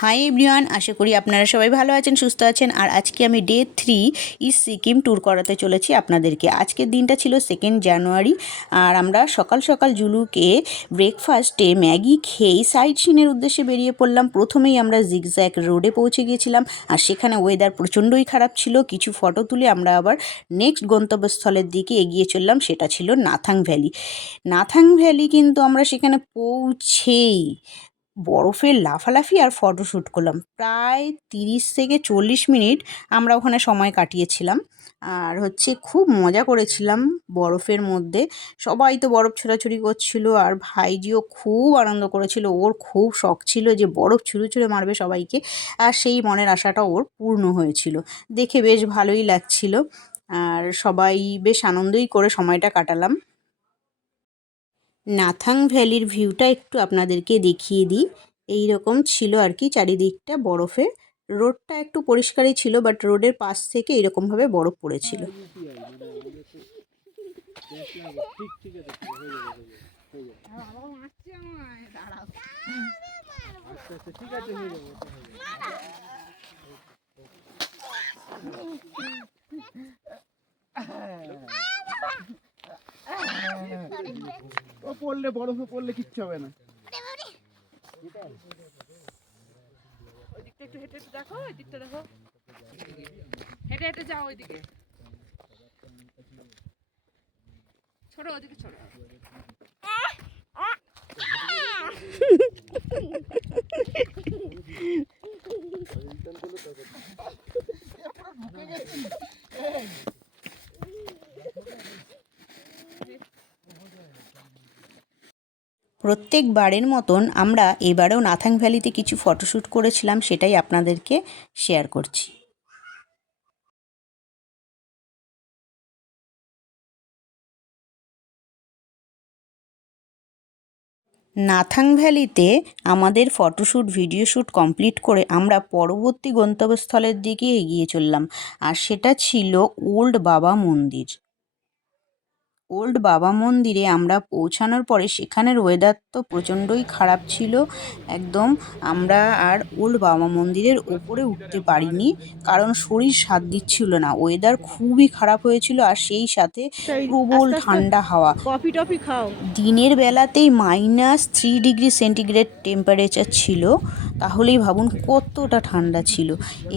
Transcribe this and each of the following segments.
Hi everyone, আশা করি আপনারা সবাই ভালো আছেন, সুস্থ আছেন। আর আজকে আমি ডে 3 ইস্ট সিকিম ট্যুর করাতে চলেছি আপনাদেরকে। আজকের দিনটা ছিল 2 জানুয়ারি। আর আমরা সকাল সকাল জুলুকে ব্রেকফাস্টে ম্যাগি খেয়েই সাইট সিনের উদ্দেশ্যে বেরিয়ে পড়লাম। প্রথমেই আমরা জিগজ্যাগ রোডে পৌঁছে গিয়েছিলাম, আর সেখানে ওয়েদার প্রচণ্ডই খারাপ ছিল। কিছু ফটো তুলে আমরা আবার নেক্সট গন্তব্যস্থলের দিকে এগিয়ে চললাম, সেটা ছিল নাথাং ভ্যালি। নাথাং ভ্যালি কিন্তু আমরা সেখানে পৌঁছেই বরফের লাফালাফি আর ফটোশ্যুট করলাম। প্রায় 30 থেকে 40 মিনিট আমরা ওখানে সময় কাটিয়েছিলাম। আর খুব মজা করেছিলাম বরফের মধ্যে। সবাই তো বরফ ছোঁড়াছুড়ি করছিল, আর ভাইজিও খুব আনন্দ করেছিল। ওর খুব শখ ছিল যে বরফ ছুঁড়ে ছুঁড়ে মারবে সবাইকে, আর সেই মনের আশাটা ওর পূর্ণ হয়েছিল। দেখে বেশ ভালোই লাগছিল, আর সবাই বেশ আনন্দই করে সময়টা কাটালাম। নাথাং ভ্যালির ভিউটা একটু আপনাদেরকে দেখিয়ে দিই। এই রকম ছিল আর কি, চারিদিকটা বরফে। রোডটা একটু পরিষ্কারই ছিল, বাট রোডের পাশ থেকে এরকমভাবে বরফ পড়েছিল। ও পড়লে বরফে পড়লে কিচ্ছু হবে না। ওই দিকটা একটু হেঁটে একটু দেখো, ওই দিকটা দেখো, হেঁটে হেঁটে যাও ওইদিকে, ছোড়ো ওদিকে ছোড়ো। প্রত্যেকবারের মতন আমরা এবারেও নাথাং ভ্যালিতে কিছু ফটোশ্যুট করেছিলাম, সেটাই আপনাদেরকে শেয়ার করছি। নাথাং ভ্যালিতে আমাদের ফটোশ্যুট ভিডিও শ্যুট কমপ্লিট করে আমরা পরবর্তী গন্তব্যস্থলের দিকে এগিয়ে চললাম, আর সেটা ছিল ওল্ড বাবা মন্দির। ওল্ড বাবা মন্দিরে আমরা পৌঁছানোর পরে সেখানের ওয়েদার তো প্রচণ্ডই খারাপ ছিল একদম। আমরা আর ওল্ড বাবা মন্দিরের ওপরে উঠতে পারিনি, কারণ শরীর সাথ দিচ্ছিল না। ওয়েদার খুবই খারাপ হয়েছিল, আর সেই সাথে প্রবল ঠান্ডা হাওয়া। কফি টফি খাও। দিনের বেলাতেই -3 ডিগ্রি সেন্টিগ্রেড টেম্পারেচার ছিল, তাহলেই ভাবুন কতটা ঠান্ডা ছিল।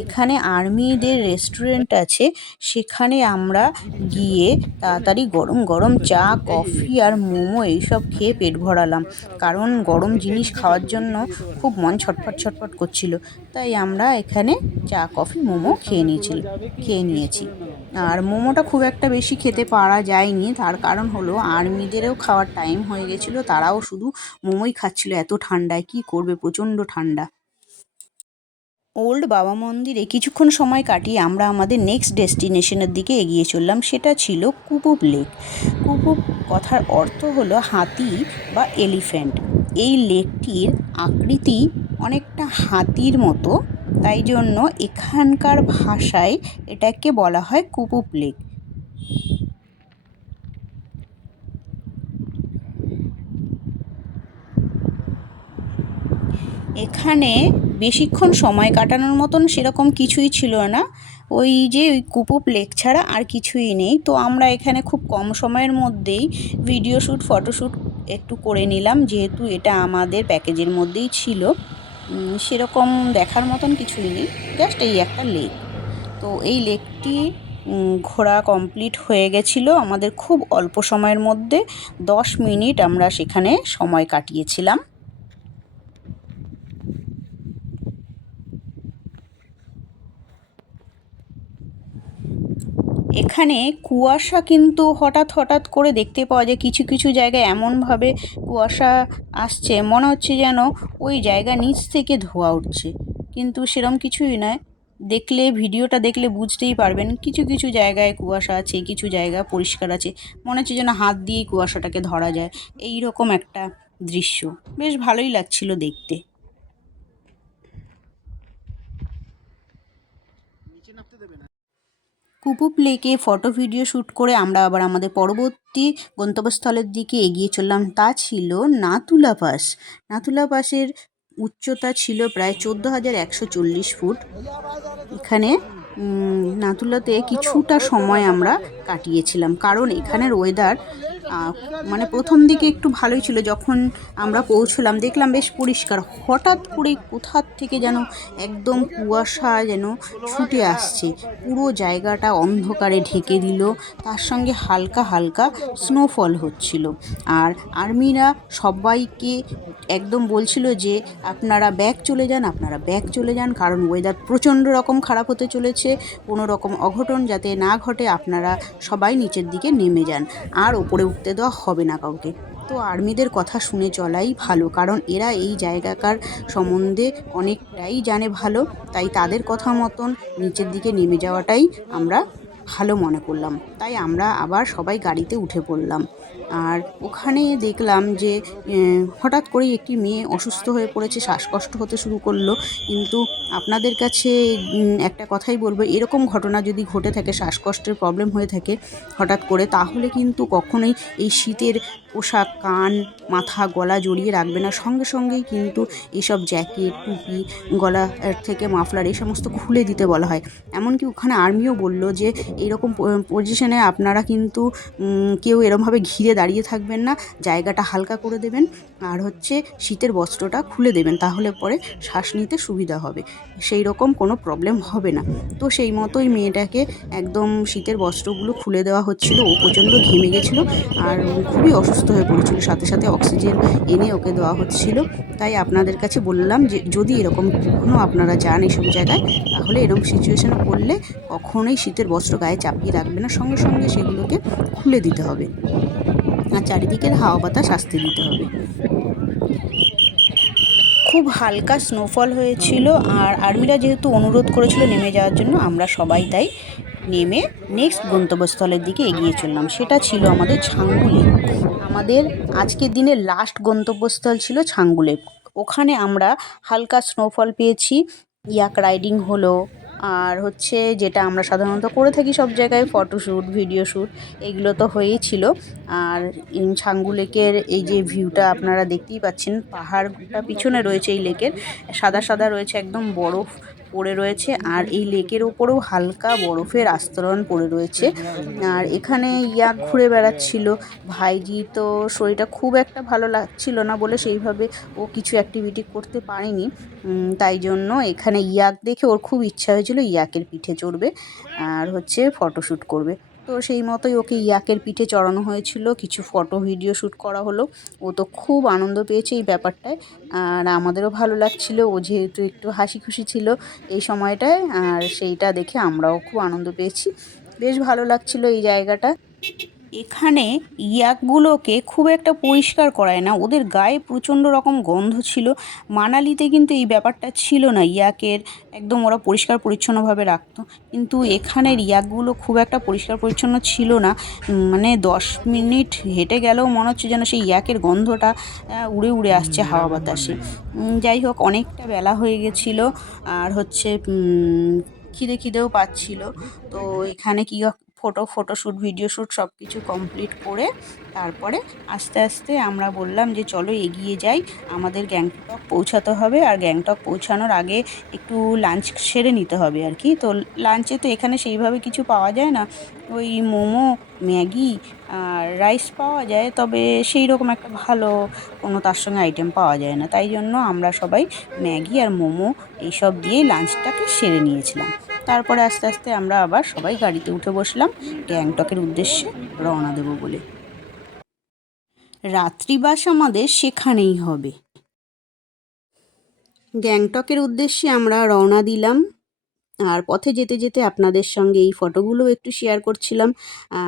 এখানে আর্মিদের রেস্টুরেন্ট আছে, সেখানে আমরা গিয়ে তাড়াতাড়ি গরম গরম চা, কফি আর মোমো এইসব খেয়ে পেট ভরালাম, কারণ গরম জিনিস খাওয়ার জন্য খুব মন ছটফট ছটফট করছিল। তাই আমরা এখানে চা, কফি, মোমো খেয়ে নিয়েছি। আর মোমোটা খুব একটা বেশি খেতে পারা যায়নি, তার কারণ হলো আর্মিদেরও খাওয়ার টাইম হয়ে গেছিলো, তারাও শুধু মোমোই খাচ্ছিল। এত ঠান্ডায় কী করবে, প্রচণ্ড ঠান্ডা। ওল্ড বাবা মন্দিরে কিছুক্ষণ সময় কাটিয়ে আমরা আমাদের নেক্সট ডেস্টিনেশনের দিকে এগিয়ে চললাম, সেটা ছিল কুপুপ লেক। কুপুপ কথার অর্থ হলো হাতি বা এলিফ্যান্ট। এই লেকটির আকৃতি অনেকটা হাতির মতো, তাই জন্য এখানকার ভাষায় এটাকে বলা হয় কুপুপ লেক। এখানে বেশিক্ষণ সময় কাটানোর মতন সেরকম কিছুই ছিল না। ওই কুপুপ লেক ছাড়া আর কিছুই নেই। তো আমরা এখানে খুব কম সময়ের মধ্যেই ভিডিও শ্যুট, ফটোশ্যুট একটু করে নিলাম, যেহেতু এটা আমাদের প্যাকেজের মধ্যেই ছিল। সেরকম দেখার মতন কিছুই নেই, জাস্ট এই একটা লেক। তো এই লেকটি ঘোরা কমপ্লিট হয়ে গেছিলো আমাদের খুব অল্প সময়ের মধ্যে। 10 মিনিট আমরা সেখানে সময় কাটিয়েছিলাম। এখানে কুয়াশা কিন্তু হঠাৎ হঠাৎ করে দেখতে পাওয়া যায়। কিছু কিছু জায়গায় এমনভাবে কুয়াশা আসছে, মনে হচ্ছে যেন ওই জায়গা নিচ থেকে ধোঁয়া উঠছে, কিন্তু সেরম কিছুই নয়। ভিডিওটা দেখলে বুঝতেই পারবেন, কিছু কিছু জায়গায় কুয়াশা আছে, কিছু জায়গা পরিষ্কার আছে। মনে হচ্ছে যেন হাত দিয়েই কুয়াশাটাকে ধরা যায়, এই রকম একটা দৃশ্য। বেশ ভালোই লাগছিল দেখতে। কুপুপ লেকে ফটো ভিডিও শ্যুট করে আমরা আবার আমাদের পরবর্তী গন্তব্যস্থলের দিকে এগিয়ে চললাম, তা ছিল নাতুলা পাস। নাতুলা পাসের উচ্চতা ছিল প্রায় 14,140 ফুট। এখানে নাথুলাতে কিছুটা সময় আমরা কাটিয়েছিলাম, কারণ এখানের ওয়েদার মানে প্রথম দিকে একটু ভালোই ছিল। যখন আমরা পৌঁছলাম দেখলাম বেশ পরিষ্কার, হঠাৎ করে কোথার থেকে যেন একদম কুয়াশা যেন ছুটে আসছে, পুরো জায়গাটা অন্ধকারে ঢেকে দিল, তার সঙ্গে হালকা হালকা স্নোফল হচ্ছিল। আর আর্মিরা সবাইকে একদম বলছিল যে আপনারা ব্যাক চলে যান, আপনারা ব্যাক চলে যান, কারণ ওয়েদার প্রচণ্ড রকম খারাপ হতে চলেছে, কোনো রকম অঘটন যাতে না ঘটে, আপনারা সবাই নিচের দিকে নেমে যান, আর ওপরে উঠতে দেওয়া হবে না কাউকে। তো আর্মিদের কথা শুনে চলাই ভালো, কারণ এরা এই জায়গাকার সম্বন্ধে অনেকটাই জানে ভালো, তাই তাদের কথা মতন নিচের দিকে নেমে যাওয়াটাই আমরা ভালো মনে করলাম। তাই আমরা আবার সবাই গাড়িতে উঠে পড়লাম। আর ওখানে দেখলাম যে হঠাৎ করেই একটি মেয়ে অসুস্থ হয়ে পড়েছে, শ্বাসকষ্ট হতে শুরু করলো। কিন্তু আপনাদের কাছে একটা কথাই বলবো, এরকম ঘটনা যদি ঘটে থাকে, শ্বাসকষ্টের প্রবলেম হয়ে থাকে হঠাৎ করে, তাহলে কিন্তু কখনোই এই শীতের পোশাক, কান, মাথা, গলা জড়িয়ে রাখবে না। সঙ্গে সঙ্গেই কিন্তু এইসব জ্যাকেট, টুপি, গলা থেকে মাফলার এই সমস্ত খুলে দিতে বলা হয়। এমনকি ওখানে আর্মিও বলল যে এইরকম পজিশনে আপনারা কিন্তু কেউ এরমভাবে ঘিরে দাঁড়িয়ে থাকবেন না, জায়গাটা হালকা করে দেবেন, আর হচ্ছে শীতের বস্ত্রটা খুলে দেবেন, তাহলে পরে শ্বাস নিতে সুবিধা হবে, সেই রকম কোনো প্রবলেম হবে না। তো সেই মতোই মেয়েটাকে একদম শীতের বস্ত্রগুলো খুলে দেওয়া হচ্ছিল। ও প্রচণ্ড ঘেমে গেছিলো আর খুবই অসুস্থ হয়ে পড়েছিল, সাথে সাথে অক্সিজেন এনে ওকে দেওয়া হচ্ছিল। তাই আপনাদের কাছে বললাম যে যদি এরকম কখনো আপনারা যান এইসব জায়গায়, তাহলে এরকম সিচুয়েশনে পড়লে কখনোই শীতের বস্ত্র গায়ে চাপিয়ে রাখবে না, সঙ্গে সঙ্গে সেগুলোকে খুলে দিতে হবে, আর চারিদিকের হাওয়া বাতাস আসতে দিতে হবে। খুব হালকা স্নোফল হয়েছিল, আর আর্মিরা যেহেতু অনুরোধ করেছিল নেমে যাওয়ার জন্য, আমরা সবাই তাই নেমে নেক্সট গন্তব্যস্থলের দিকে এগিয়ে চললাম। সেটা ছিল আমাদের ছাঙ্গুলে। আমাদের আজকের দিনের লাস্ট গন্তব্যস্থল ছিল ছাঙ্গুলে। ওখানে আমরা হালকা স্নোফল পেয়েছি, ইয়াক রাইডিং হলো, আর হচ্ছে যেটা আমরা সাধারণত করে থাকি সব জায়গায়, ফটোশ্যুট, ভিডিও শ্যুট, এগুলো তো হয়েই ছিল। আর ছাঙ্গু লেকের এই যে ভিউটা আপনারা দেখতেই পাচ্ছেন, পাহাড়টা পিছনে রয়েছে এই লেকের, সাদা সাদা রয়েছে, একদম বরফ পড়ে রয়েছে, আর এই লেকের ওপরেও হালকা বরফের আস্তরণ পড়ে রয়েছে। আর এখানে ইয়াক ঘুরে বেড়াচ্ছিল। ভাইজি তো শরীরটা খুব একটা ভালো লাগছিল না বলে সেইভাবে ও কিছু অ্যাক্টিভিটি করতে পারেনি, তাই জন্য এখানে ইয়াক দেখে ওর খুব ইচ্ছা হয়েছিল ইয়াকের পিঠে চড়বে আর হচ্ছে ফটোশ্যুট করবে। তো সেই মতোই ওকে ইয়াকের পিঠে চড়ানো হয়েছিল, কিছু ফটো ভিডিও শ্যুট করা হলো। ও তো খুব আনন্দ পেয়েছে এই ব্যাপারটায়, আর আমাদেরও ভালো লাগছিল, ও যেহেতু একটু হাসি খুশি ছিল এই সময়টায়, আর সেইটা দেখে আমরাও খুব আনন্দ পেয়েছি। বেশ ভালো লাগছিল এই জায়গাটা। এখানে ইয়াকগুলোকে খুব একটা পরিষ্কার করায় না, ওদের গায়ে প্রচণ্ড রকম গন্ধ ছিল। মানালিতে কিন্তু এই ব্যাপারটা ছিল না, ইয়াকের একদম ওরা পরিষ্কার পরিচ্ছন্নভাবে রাখতো, কিন্তু এখানের ইয়াকগুলো খুব একটা পরিষ্কার পরিচ্ছন্ন ছিল না। মানে 10 মিনিট হেঁটে গেলেও মনে হচ্ছে যেন সেই ইয়াকের গন্ধটা উড়ে উড়ে আসছে হাওয়া বাতাসে। যাই হোক, অনেকটা বেলা হয়ে গেছিলো, আর হচ্ছে খিদেও পাচ্ছিল। তো এখানে ফটোশ্যুট, ভিডিও শ্যুট সব কিছু কমপ্লিট করে তারপরে আস্তে আস্তে আমরা বললাম যে চলো এগিয়ে যাই, আমাদের গ্যাংটক পৌঁছাতে হবে, আর গ্যাংটক পৌঁছানোর আগে একটু লাঞ্চ সেরে নিতে হবে আর কি। তো লাঞ্চে তো এখানে সেইভাবে কিছু পাওয়া যায় না, ওই মোমো, ম্যাগি আর রাইস পাওয়া যায়, তবে সেই রকম একটা ভালো কোনো তার সঙ্গে আইটেম পাওয়া যায় না, তাই জন্য আমরা সবাই ম্যাগি আর মোমো এইসব দিয়েই লাঞ্চটাকে সেরে নিয়েছিলাম। তারপরে আস্তে আস্তে আমরা আবার সবাই গাড়িতে উঠে বসলাম গ্যাংটকের উদ্দেশ্যে রওনা দেবো বলে। রাত্রিবাস আমাদের সেখানেই হবে। গ্যাংটকের উদ্দেশ্যে আমরা রওনা দিলাম, আর পথে যেতে যেতে আপনাদের সঙ্গে এই ফটোগুলো একটু শেয়ার করছিলাম।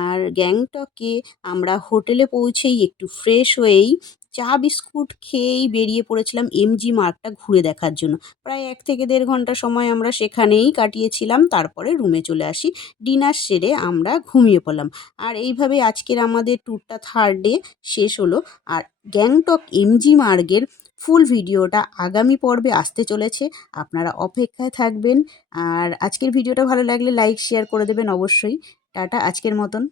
আর গ্যাংটকে আমরা হোটেলে পৌঁছেই একটু ফ্রেশ হয়েই চা বিস্কুট খেয়েই বেরিয়ে পড়েছিলাম এমজি মার্গটা ঘুরে দেখার জন্য। প্রায় 1 থেকে 1.5 ঘন্টা সময় আমরা সেখানেই কাটিয়েছিলাম, তারপরে রুমে চলে আসি। ডিনার সেরে আমরা ঘুমিয়ে পড়লাম। আর এইভাবে আজকের আমাদের ট্যুরটা 3rd ডে শেষ হলো। আর গ্যাংটক এমজি মার্গের ফুল ভিডিওটা আগামী পর্বে আসতে চলেছে, আপনারা অপেক্ষায় থাকবেন। আর আজকের ভিডিওটা ভালো লাগলে লাইক শেয়ার করে দেবেন অবশ্যই। টাটা আজকের মতন।